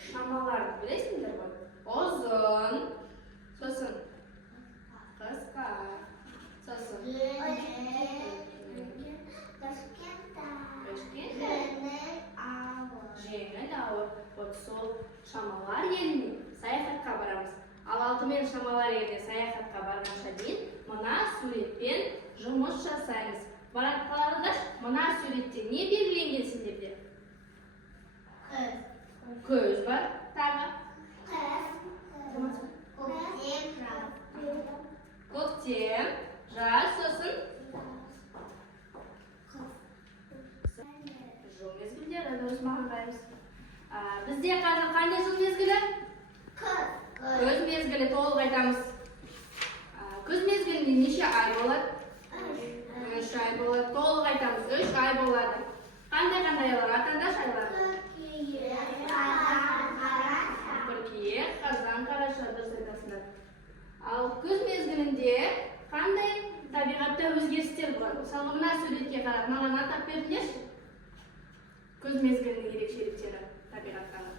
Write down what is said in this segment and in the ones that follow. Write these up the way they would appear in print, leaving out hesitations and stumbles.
Шамаларды білесіңдер ғой? Ұзын, сосын қысқа, сосын жеңіл, ауыр. Вот сол шамалар еліне саяхатқа барамыз. Ал алдымен шамалар еліне саяхатқа барғанша дейін мына суретпен жұмыс жасаймыз. Барақтарыдаш, мына суретте не белгіленген сендерде? Көз бар, тағы? Көктем, жаз, сосын жыл мезгілдері, дұрыс маған қаймыз. Бізде қазір қандай жыл мезгілі? Көз мезгілі, толық айтамыз. Көз мезгілінде неше ай болады? 3 ай болады. Толық айтамыз, 3 ай болады. Қандай айлар? Атандаш айлар? Қыркүйек, қазан, қараша, дұрыс айтасыңдар. Ал көз мезгілінде қандай табиғатта өзгерістер болады? Мысалы, мына суретке қарап, маған атап беріңдерші. Көз мезгілінің ерекшеліктері табиғаттағы.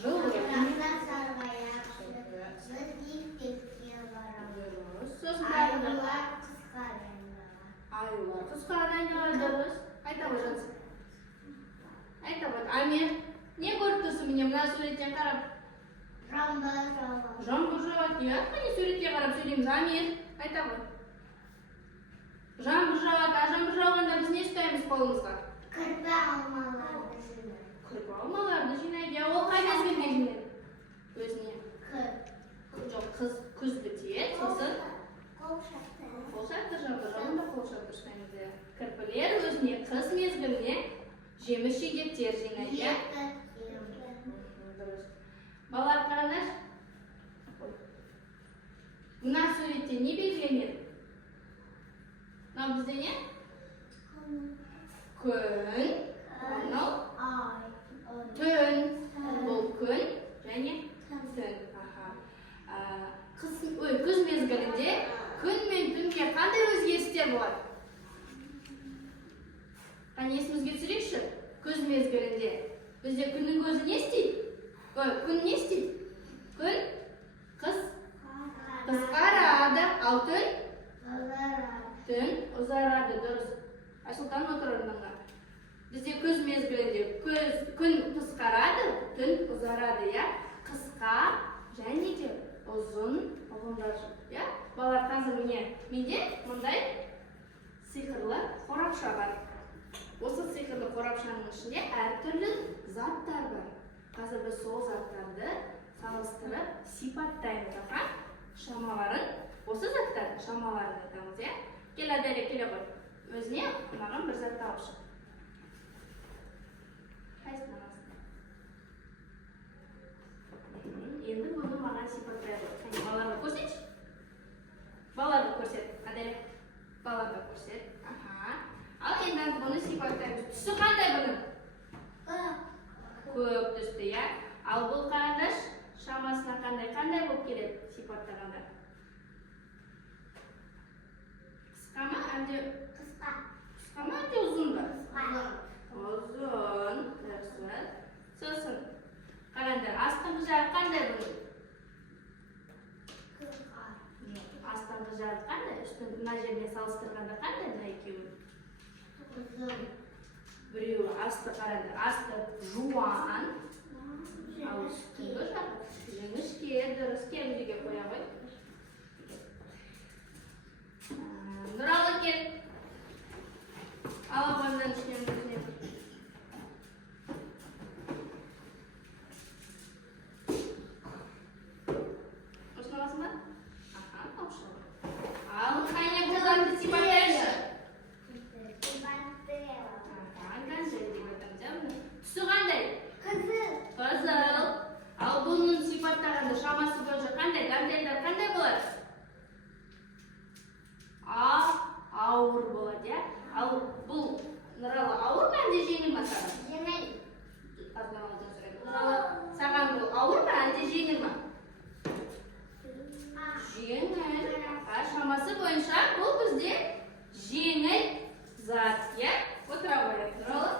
Жылы. Айлар қысқарады, айналады, дұрыс. Айта ғой Жансың. Айта ғой. Амир, не көріп тұрсың міне мына суреттен қарап? Жаңбыр жауады. Иә, міне суретке қарап сөйлейміз. Амир, айта ғой. Жаңбыр жауады, жаңбыр жауғанда біз не ұстаймыз қолымызға? Кірпі алмаларды жинайды. Кірпі алмаларды жинайды. Ол қай мезгілде жинайды? Өзіне. Жоқ, күз бітеді, сосын қолшатыр жаңбыр жауғанда қолшатыр ұстаймыз. Кірпілер өзіне қыс мезгіліне жеміс жидектер жинайды. Балалар қараңдар. Мына суретте не белгіленген? Мынау бізде не? Күн, мынау түн. Бұл күн және түн. Күз мезгілінде күн мен түнге қандай өзгерістер болады? Қане есімізге түсірейікші? Күз мезгілінде бізде күннің көзі не істейді? Күн не істейді? Күн қысқарады, ал түн ұзарады, дұрыс. Айсұлтан отыр орныңа. Бізде күз мезгілінде күн қысқарады, түн ұзарады, иә? Қысқа және де ұзын ұғымдар. Балалар, қазір менде мұндай сиқырлы қорапша бар. Осы сиқырлы қорапшаның ішінде әртүрлі заттар бар. Қазір біз сол заттарды салыстырып сипаттаймыз. Шамаларын, осы заттардың шамаларын айтамыз, иә? Кел, Аделя, келе ғой. Өзіне маған бір затты алып шық. Қайсысын аласың? Енді бұны маған сипаттай ғой. Балаларға көрсетші. Балаларға көрсет, Аделя. Балаларға көрсет. Ал енді бұны сипаттаймыз. Түсі қандай бұның? Көк түсті, иә? Ал бұл қарандаш шамасына қандай болып келеді сипаттағанда? Қысқа ма, әлде ұзын ба? Ұзын, дұрыс. Сосын, қараңдар, астыңғы жағы қандай бұның? Астыңғы жағы қандай? Үстін мына жеріне салыстырғанда қандай мына екеуі? Біреуі асты қараңдар, асты жуан, ал үстіңгі жағы жіңішке, дұрыс. Кел үйге қоя ғой. Нұралы, кел. Ал апамдан ішкен өзіне. Осыны аласың ба? Ал қане бұларды сипаттайшы. Түсі қандай? Қызыл. Ал бұның сипаттағанда шамасы бойынша қандай? Габделдар қандай болады? Ауыр болады, иә? Ал бұл Нұралы ауыр ма, әлде жеңіл ма саған? Жеңіл. Нұралы, саған бұл ауыр ма, әлде жеңіл ма? Жеңіл. Шамасы бойынша бұл бізде жеңіл зат, иә? Отыра қояйық, Нұралы.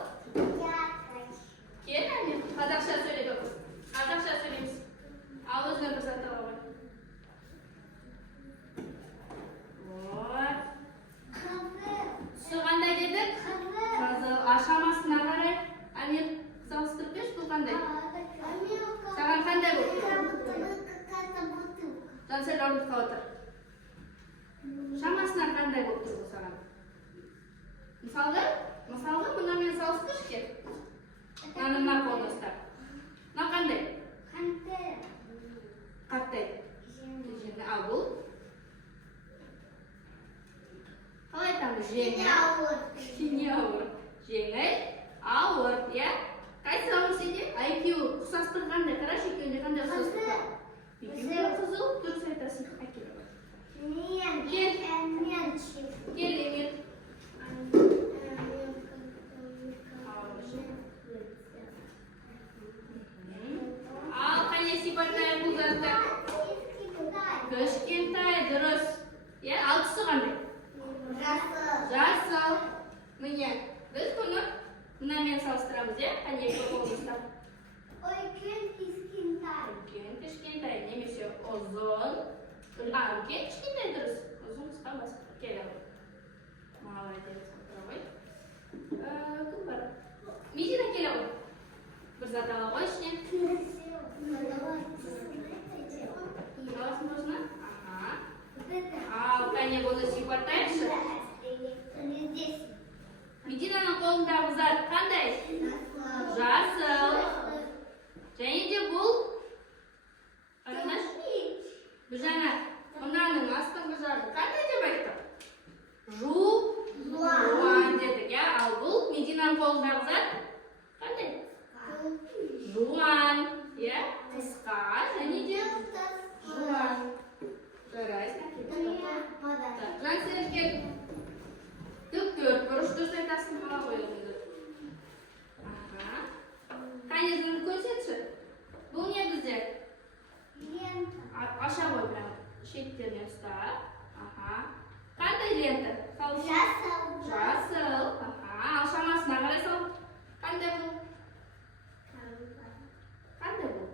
Şamasına qaray. Amir salыстырып берші, бұл қандай? Саған қандай бұл? Жансел орындыққа отыр. Шамасына қандай болып тұр бұл саған? Мысалға мынамен салыстыршы кет. Мына қолды ұстап. Мына қандай? Қаттай. Ал бұл? Қалай айтамыз? Жеңіл. Жеңіл, ауыр, иә? Қайсы ауыр сенде? Екеуі ұқсастырғандай, қарашы екеуінде қандай ұқсастырға? Екеуі қызыл, дұрыс айтасың. Кел, Емир. Ал, қане сипаттайық бұл затты? Кішкентай, дұрыс. Ал түсі қандай? Жасыл. Міне, біз бұны мынамен салыстырамыз, қане екі қолды ұстап. Үлкен, кішкентай, немесе ұзын. Үлкен, кішкентай дұрыс. Ұзын қысқа басып келеді. Молодец, попробуй. Кім бар? Медина келе ғой. Бір зат ала ғой ішіне. Аласың осыны? Ал, қане бұны сипаттайықшы. Мединаның қолындағы зат қандай? Жасыл. Және де бұл қараңдаршы. Біз жаңа мынаның астыңғы жағы қандай деп айттық? Жуан дедік, ал бұл Мединаның қолындағы зат қандай? Жуан, қысқа және де жуан. Жарайсың. Жансел кел. Төрт бұрыш дұрыс айтасың, қала қойылыңды. Қанезіңді көрсетші. Бұл не бізде? Аша қой прям шеттеріне ұстап. Қандай лента? Жасыл. Ал шамасына қарай сал. Қандай бұл? Қандай бұл?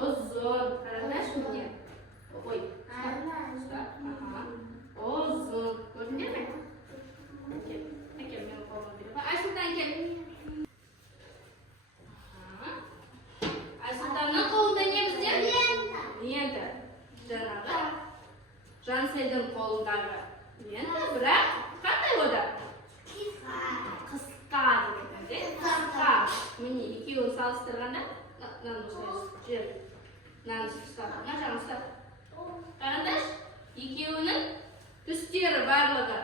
Ұзын. Қараңдаршы міне. Ой. Ұзын. Көрдіңдер ме? Әкел, мен қолыма беріп. Айсұлтан кел. Айсұлтанның қолында не бізде? Лента. Жаңағы Жанселдің қолындағы лента, бірақ қандай ода? Қысқа деген. Қысқа. Міне екеуін салыстырғанда, мынаны ұстап, мына жағын ұстап. Қараңдаршы, екеуінің түстері барлығы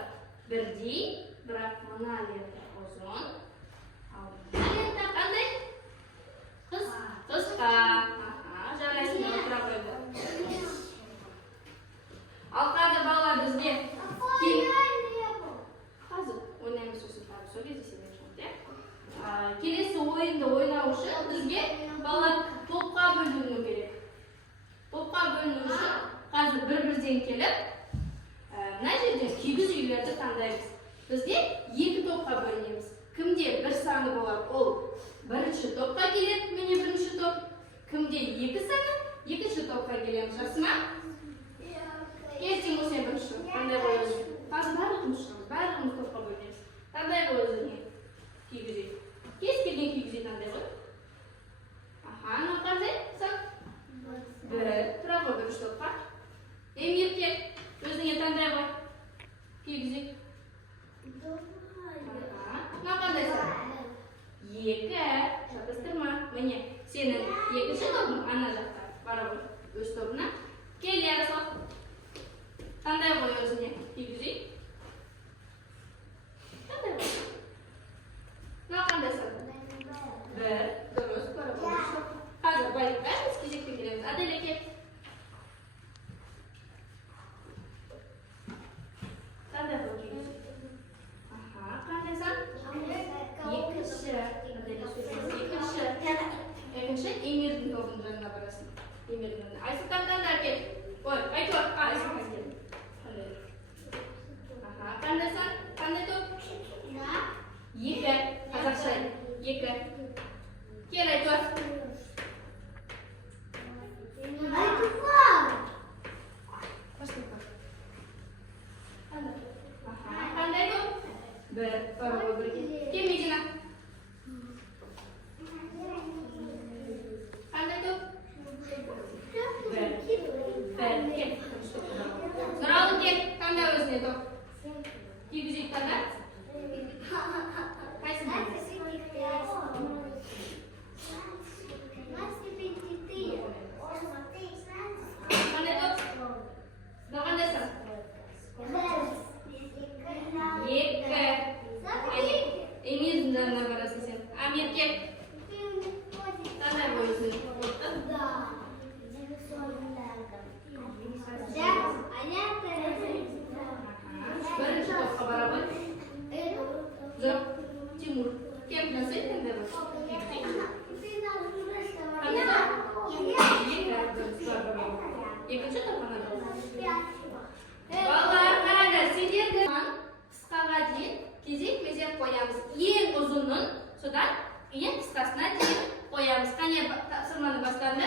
бірдей, бірақ мына лента ұзын. Ал мына лента қандай? Қысқа. Жарайсың, отыра қойды. Ал қазір балалар бізге қазір ойнаймыз сосын тағы сол кезде себеп. Келесі ойынды ойнау үшін бізге балалар топқа бөліну керек. Топқа бөліну үшін қазір бір-бірден келіп, мына жерден кигіз үйлерді таңдаймыз. Бізде екі топқа бөлінеміз. Кімде бір саны болады, ол бірінші топқа келеді, міне бірінші топ. Кімде екі саны, екінші топқа келеміз. Жақсы ма? Ертең осымен бірінші топ. Қандай болады? Қазір барлығымыз шығамыз, барлығымыз топқа бөлінеміз. Қандай болады? Кигіз үй. Кез келген кигіз үй таңдай ғой. Мынау қандай? Бір. Тұра ғой бірінші топқа. Емир кел. Өзіңе таңдай ғой. Кигіз үй. Мынау қандай сан? Екі. Шатастырма. Міне, сенің екінші тобың ана жақта. Бара ғой. Өз тобына. Кел, Ярослав. Таңдай ғой өзіңе. Кигіз үй. Таңдай ғой. Мынау қандай сан? Бір. Дұрыс. Бара ғой. Қазір бәріміз кезекпен келеміз. Аделя кел. Қандай ғой кигіз үй? Қандай сан? Екінші. Екінші. Емирдің тобының жанына барасың. Айсұлтан таңдар. Bir, baravar birga. Kel Medina. Qanday to'p? Bir, kel. Nurali kel. Qanday o'zine to'p? Kiyguzik qanday? Qaysi? Qanday to'p? Qandaysan? Yekka. Emir bundan qarasa sen. Amir kel. Qanday bo'ysin? Birinchi to'pqa barobar. Zo'r. Timur. Kel nasıl qanday bo'l? Ikkinchi to'p qanday bo'l? Bolalar qaranglar, senlarga qisqaga deyil tezak-mezak qo'yamiz. Eng uzunun sudan eng qisqasina deyil qo'yamiz. Qani taqsimlarni boshlandi?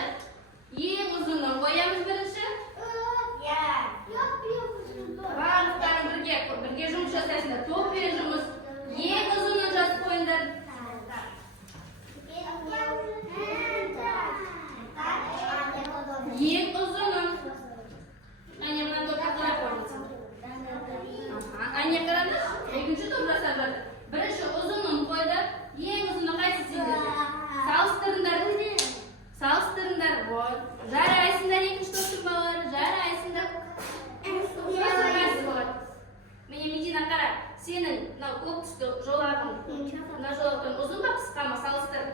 Eng uzundan qo'yamiz birinchi. Barchalarni birga жұмыс жасайсыңдар. To'p rejimiz eng uzunini yozib qo'yinglar. Eng uzunun. Qani bilan to'pga qarab qo'yamiz. Qani qaramiz? Ikkinchi to'p rasalar. Birinchi uzunni qo'ydi. Eng uzuni qaysi sizlar? Salishtiringlar. Voy. Jaraysizlar ikkinchi to'pni bolalar, jaraysizlar. Meni Medina qara. Sening ko'p tushdi jo'lag'ing. Mana jo'lag'ing uzunmi, qisqami salishtir.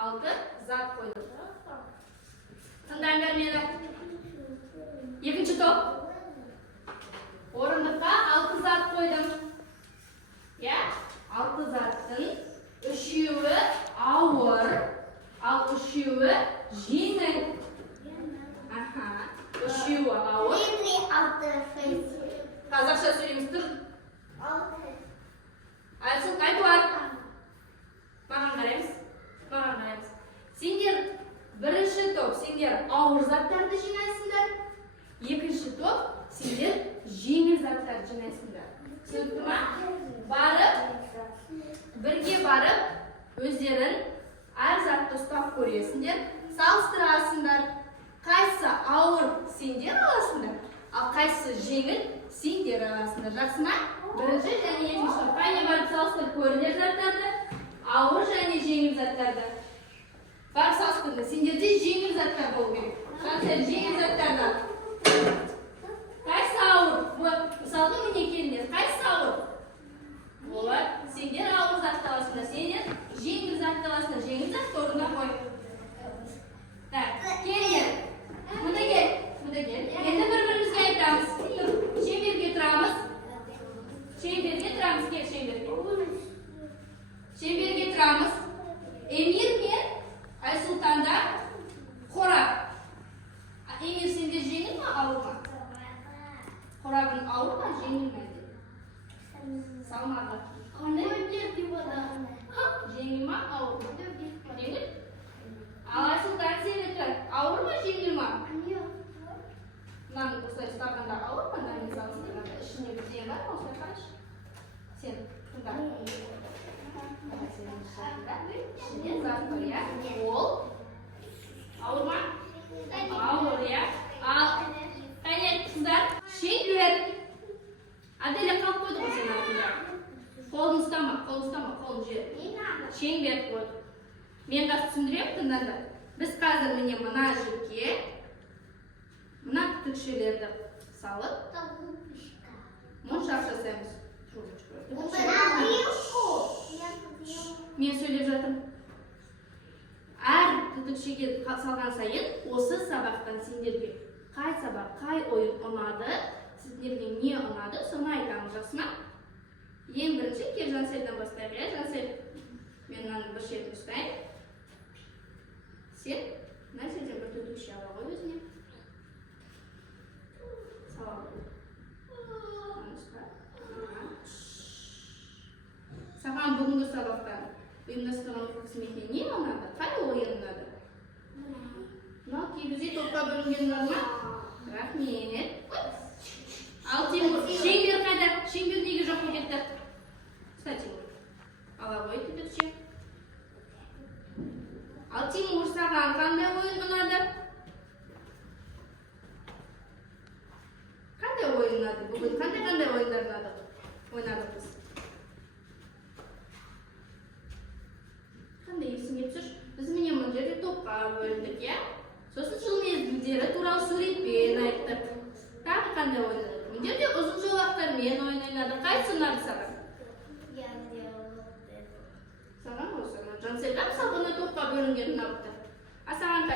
6 zat qo'ydim. Tindanglar meni. Ikkinchi to'p. O'rindiqqa 6 zat qo'ydim. Ya, 6 zatdan 3 og'ir, 3 yengil. Aha. 3 og'ir. Қазақша сөйлейміз тұр. Айсың қайты бар? Маған қараймыз. Сендер бірінші топ, сендер ауыр заттарды жинайсыңдар. Екінші топ, сендер жеңіл заттарды жинайсыңдар. Түсінікті ма? Бірге барып, өздерін әр затты ұстап көресіңдер. Салыстырасыңдар. Қайсы ауыр сендер аласыңдар, ал қайсы жеңіл сендер аласыңдар. Жақсы ма? Бірінші және екінші қайне барып салыстырып көріңдер заттарды, ауыр және жеңіл заттарды. Барып салыстырыңдар. Сендерде жеңіл заттар болу керек. Қанша жеңіл заттардан? Қайсы ауыр? Мысалға міне келіңдер. Қайсы ауыр? Олар сендер ауыр затты аласыңдар, сендер жеңіл затты аласыңдар. Жеңіл затты орнына қой. Так, келіңдер. Мұнда кел. Енді бір-бірімізге айтамыз. Шеңберге тұрамыз. Кел шеңберге тұрамыз. Эмир мен Айсұлтанда қорап. Эмир сенде жеңіл ма, ауыр ма? Қорабың ауыр ма, жеңіл ме? Салмағы. Жеңіл ма, ауыр ма? Жеңіл? Ал Айсұлтан сенікі ауыр ма, жеңіл ма? Мынаны осылай ұстағанда ауыр ма? Мынаны салыстырғанда ішіне бір жем бар ма? Осылай қарашы. Сен тыңда. Ішіне зат бар, я? Ол ауыр ма? Ауыр, я? Ал қане қыздар, шеңбер. Аделя қалып қойды ғой сен артында. Қолын ұстама, қолын жер. Шеңбер қойды. Мен қазір түсіндірем, тыңдандар. Біз қазір міне мына жерге мына түтікшелерді салып моншақ жасаймыз. Мен сөйлеп жатырмын. Әр түтікшеге салған сайын осы сабақтан сендерге қай сабақ, қай ойын ұнады, сендерге не ұнады, соны айтамыз, жақсы ма? Ең бірінші кел Жансайдан бастайық, я? Жансай, мен мынаны бір шетін ұстайын. Сен, мына жерден бір түтікше ала ғой өзіне. Сала ғой. Саған бүгінгі сабақтан ұйымдастырған қызметіне не ұнады? Қай ойын ұнады? Мынау кигізі топқа бөлінген ұнады ма? Рахмет. Ал Тимур, шеңбер қайда? Шеңбер неге жоқ екен? men oyun oynadım. Qaysi unar sana? Yandiyoq dedi. Sana olsun. Can Selam sabunu to'pqa bo'lingan unapti. A sagan